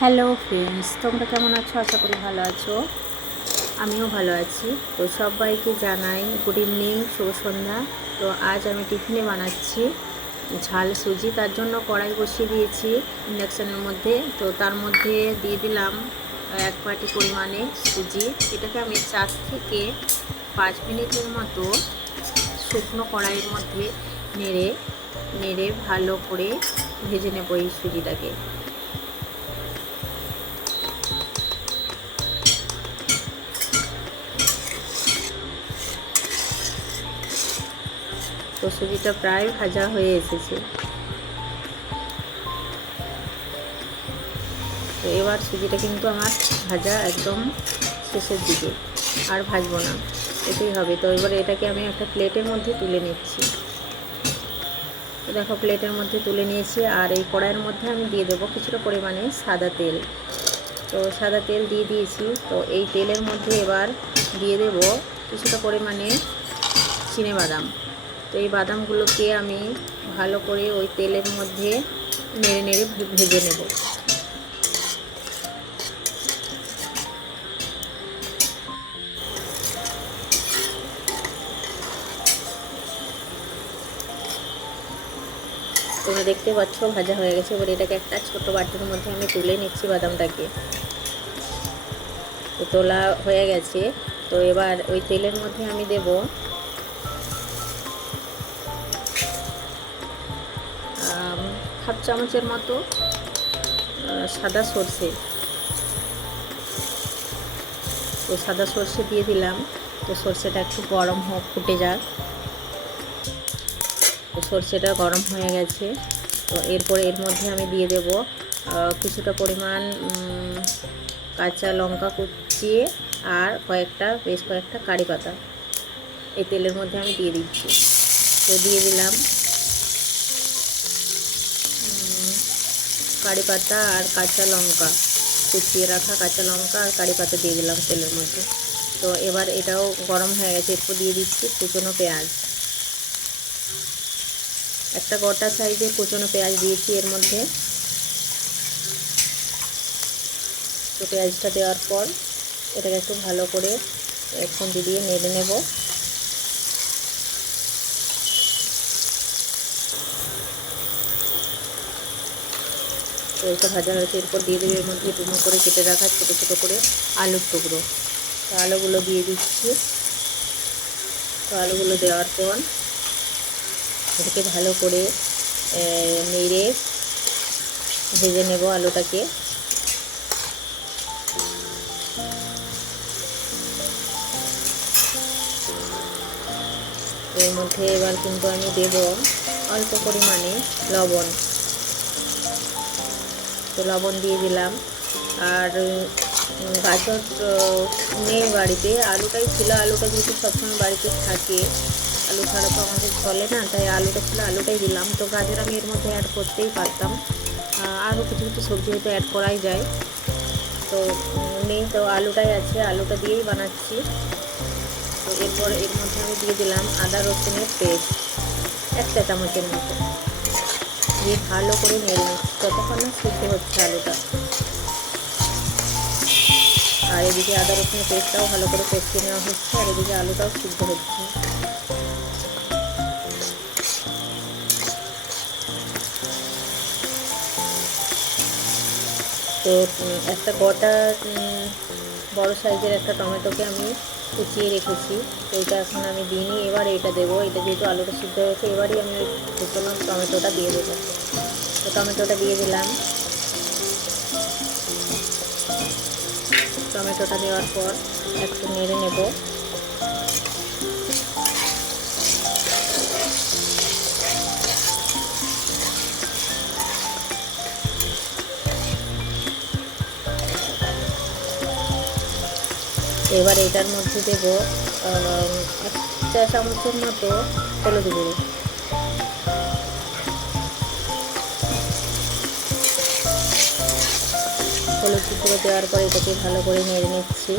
Hello friends, তোমরা কেমন আছো? আশা করি ভালো আছো। আমিও ভালো আছি। তো সবাইকে জানাই গুড ইভিনিং, শুভ সন্ধ্যা। তো আজ আমি টিফিনে বানাচ্ছি ঝাল সুজি। তার জন্য কড়াই বসিয়ে দিয়েছি ইন্ডাকশানের মধ্যে। তো তার মধ্যে দিয়ে দিলাম 1 বাটি পরিমাণে সুজি। এটাকে আমি 4 থেকে 5 মিনিটের মতো শুকনো কড়াইয়ের মধ্যে নেড়ে নেড়ে ভালো করে ভেজে নেব এই সুজিটাকে। তো সুজিটা প্রায় ভাজা হয়ে এসেছে। তো এবার সুজিটা কিন্তু আমার ভাজা একদম শেষের দিকে, আর ভাজবো না, এটাই হবে। তো এবারে এটাকে আমি একটা প্লেটের মধ্যে তুলে নিচ্ছি। তো দেখো প্লেটের মধ্যে তুলে নিয়েছি। আর এই কড়াইয়ের মধ্যে আমি দিয়ে দেবো কিছুটা পরিমাণে সাদা তেল। তো সাদা তেল দিয়ে দিয়েছি। তো এই তেলের মধ্যে এবার দিয়ে দেব কিছুটা পরিমাণে চিনেবাদাম। তো এই বাদামগুলোকে আমি ভালো করে ওই তেলের মধ্যে নেড়ে নেড়ে ভেজে নেব। তোমরা দেখতে পাচ্ছ ভাজা হয়ে গেছে। এবার এটাকে একটা ছোট বাটির মধ্যে আমি তুলে নিচ্ছি বাদামটাকে। তো তোলা হয়ে গেছে। তো এবার ওই তেলের মধ্যে আমি দেব হাফ চামচের মতো সাদা সর্ষে। তো সাদা সর্ষে দিয়ে দিলাম। তো সর্ষেটা একটু গরম হোক, ফুটে যাক। তো সর্ষেটা গরম হয়ে গেছে। তো এরপরে এর মধ্যে আমি দিয়ে দেব কিছুটা পরিমাণ কাঁচা লঙ্কা কুচিয়ে আর বেশ কয়েকটা কারি পাতা এই তেলের মধ্যে আমি দিয়ে দিচ্ছি। তো দিয়ে দিলাম কারি পাতা আর কাঁচা লঙ্কা, কুচিয়ে রাখা কাঁচা লঙ্কা আর কারি পাতা দিয়ে দিলাম তেলের মধ্যে। তো এবার এটাও গরম হয়ে গেছে। এরপর দিয়ে দিচ্ছি কুচনো পেঁয়াজ। একটা গোটা সাইজের কুচনো পেঁয়াজ দিয়েছি এর মধ্যে। তো পেঁয়াজটা দেওয়ার পর এটাকে একটু ভালো করে খুন্তি দিয়ে নেড়ে নেব। তো এটা ভাজা হয়েছে। এরপর দিয়ে দেবে এর মধ্যে ডুমো করে কেটে রাখা ছোটো ছোটো করে আলুর টুকরো। তো আলুগুলো দিয়ে দিচ্ছি। তো আলুগুলো দেওয়ার পর এটাকে ভালো করে নেড়ে ভেজে নেব আলুটাকে। এর মধ্যে এবার কিন্তু আমি দেব অল্প পরিমাণে লবণ। তো লবণ দিয়ে দিলাম। আর গাজর নেই বাড়িতে, আলুটাই ছিল। আলুটা যেহেতু সবসময় বাড়িতে থাকে, আলু ছাড়া তো আমাদের চলে না, তাই আলুটা ছিল, আলুটাই দিলাম। তো গাজর আমি এর মধ্যে অ্যাড করতেই পারতাম, আরও কিছু কিছু সবজি হয়তো অ্যাড করাই যায়। তো নেই, তো আলুটাই আছে, আলুটা দিয়েই বানাচ্ছি। তো এরপর এর মধ্যে আমি দিয়ে দিলাম আদা রসুনের পেস্ট 1 চা চামচের মতো, দিয়ে ভালো করে নেড়ে নিচ্ছি যতক্ষণ না সিদ্ধ হচ্ছে আলুটা। আর এদিকে আদা রসুনের পেস্টটাও ভালো করে কষিয়ে নেওয়া হচ্ছে, আর এদিকে আলুটাও সিদ্ধ হচ্ছে। তো একটা গোটা বড় সাইজের একটা টমেটোকে আমি কুচিয়ে রেখেছি। তো এটা এখন আমি দিইনি, এবার এটা দেবো। এটা যেহেতু আলুটা সিদ্ধ হয়েছে, এবারই আমি ওই কুচনো টমেটোটা দিয়ে দেবো। তো টমেটোটা দিয়ে দিলাম। টমেটোটা দেওয়ার পর একটু নেড়ে নেব। এবার এটার মধ্যে দেব 1 চা চামচের মতো হলুদ গুঁড়ো। হলুদ গুঁড়ো দেওয়ার পর এটাকে ভালো করে নেড়ে নিচ্ছি।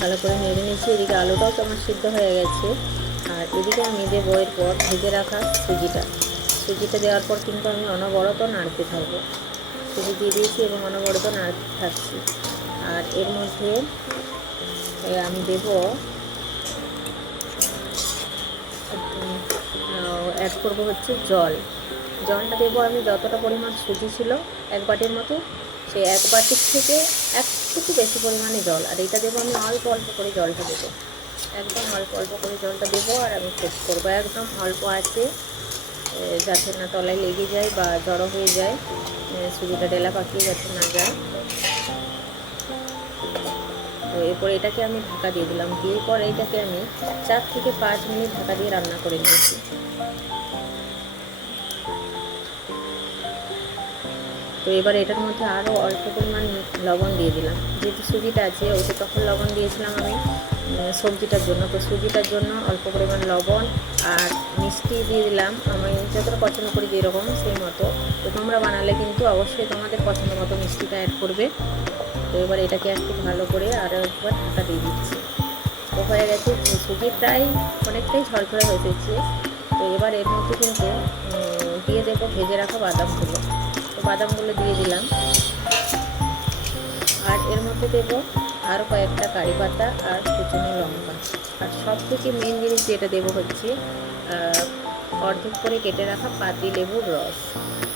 ভালো করে নেড়ে নিচ্ছি। এদিকে আলুটাও তো আমার সিদ্ধ হয়ে গেছে। আর এদিকে আমি দেবো এরপর ভেজে রাখা সুজিটা দেওয়ার পর কিন্তু আমি অনবরত নাড়তে থাকবো। সুজি দিয়ে দিয়েছি এবং অনবরত নাড়তে থাকছি। আর এর মধ্যে আমি দেবো অ্যাড করবো হচ্ছে জলটা দেবো আমি যতটা পরিমাণ সুজি ছিল 1 বাটির মতো, সেই 1 বাটির থেকে একটু বেশি পরিমাণে জল। আর এটা দেবো আমি অল্প অল্প করে জলটা দেবো, একদম অল্প অল্প করে জলটা দেবো। আর আমি কুক করবো একদম অল্প আছে, যাতে না তলায় লেগে যায় বা জড়ো হয়ে যায়, সুজিটা ডেলা পাকিয়ে যাতে না যায়। তো এরপর এটাকে আমি ঢাকা দিয়ে দিলাম, দিয়ে পর এটাকে আমি 4 থেকে 5 মিনিট ঢাকা দিয়ে রান্না করে নিয়েছি। তো এবার এটার মধ্যে আরও অল্প পরিমাণ লবণ দিয়ে দিলাম, যেহেতু সুজিটা আছে ওইটা তখন লবণ দিয়েছিলাম আমি সবজিটার জন্য। তো সুজিটার জন্য অল্প পরিমাণ লবণ আর মিষ্টি দিয়ে দিলাম, আমি যতটা পছন্দ করি যেরকম সেই মতো। তো তোমরা বানালে কিন্তু অবশ্যই তোমাদের পছন্দ মতো মিষ্টিটা অ্যাড করবে। তো এবার এটাকে একটু ভালো করে আরও একবার ঢাকা দিয়ে দিচ্ছি। তো হয়ে গেছে, সুজি প্রায় অনেকটাই ঝরঝরে হয়ে এসেছে। তো এবার এর মধ্যে কিন্তু দিয়ে দেবো ভেজে রাখা বাদামগুলো। তো বাদামগুলো দিয়ে দিলাম। আর এর মধ্যে দেবো আরও কয়েকটা কারি পাতা আর কুচনো লঙ্কা। আর সব থেকে মেন জিনিস যেটা দেবো হচ্ছে অর্ধেক করে কেটে রাখা পাতি লেবুর রস।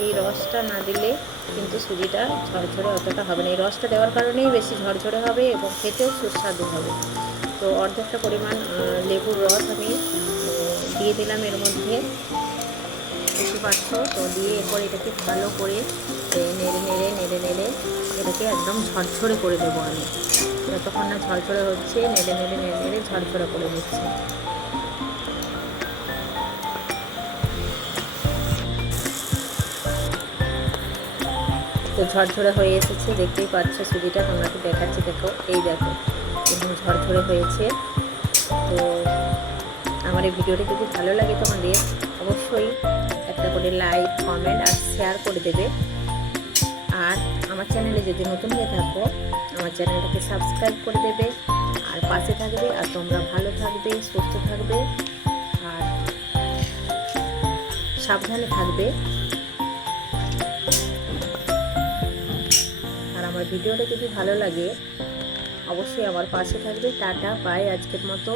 এই রসটা না দিলে কিন্তু সুজিটা ঝরঝরে অতটা হবে না। এই রসটা দেওয়ার কারণেই বেশি ঝরঝরে হবে এবং খেতেও সুস্বাদু হবে। তো অর্ধেকটা পরিমাণ লেবুর রস আমি দিয়ে দিলাম এর মধ্যে, দেখতে পাচ্ছ। তো দিয়ে এরপর এটাকে ভালো করে নেড়ে নেড়ে এটাকে একদম ঝরঝরে করে দেবো আমি। যতক্ষণ না ঝরঝরে হচ্ছে নেড়ে নেড়ে ঝরঝরে করে নিচ্ছি। তো ঝরঝরে হয়ে এসেছে, দেখতেই পাচ্ছ সুজিটা, তোমাকে দেখাচ্ছি, দেখো এই দেখো এবং ঝরঝরে হয়েছে। তো আমার এই ভিডিওটি যদি ভালো লাগে তোমাদের অবশ্যই একটা করে লাইক, কমেন্ট আর শেয়ার করে দেবে। আর আমার চ্যানেলে যদি নতুন হয়ে থাকো আমার চ্যানেলটাকে সাবস্ক্রাইব করে দেবে আর পাশে থাকবে। আর তোমরা ভালো থাকবে, সুস্থ থাকবে আর সাবধানে থাকবে। আর আমার ভিডিওটা যদি ভালো লাগে অবশ্যই আমার পাশে থাকবে। টাটা, বাই, আজকের মতো।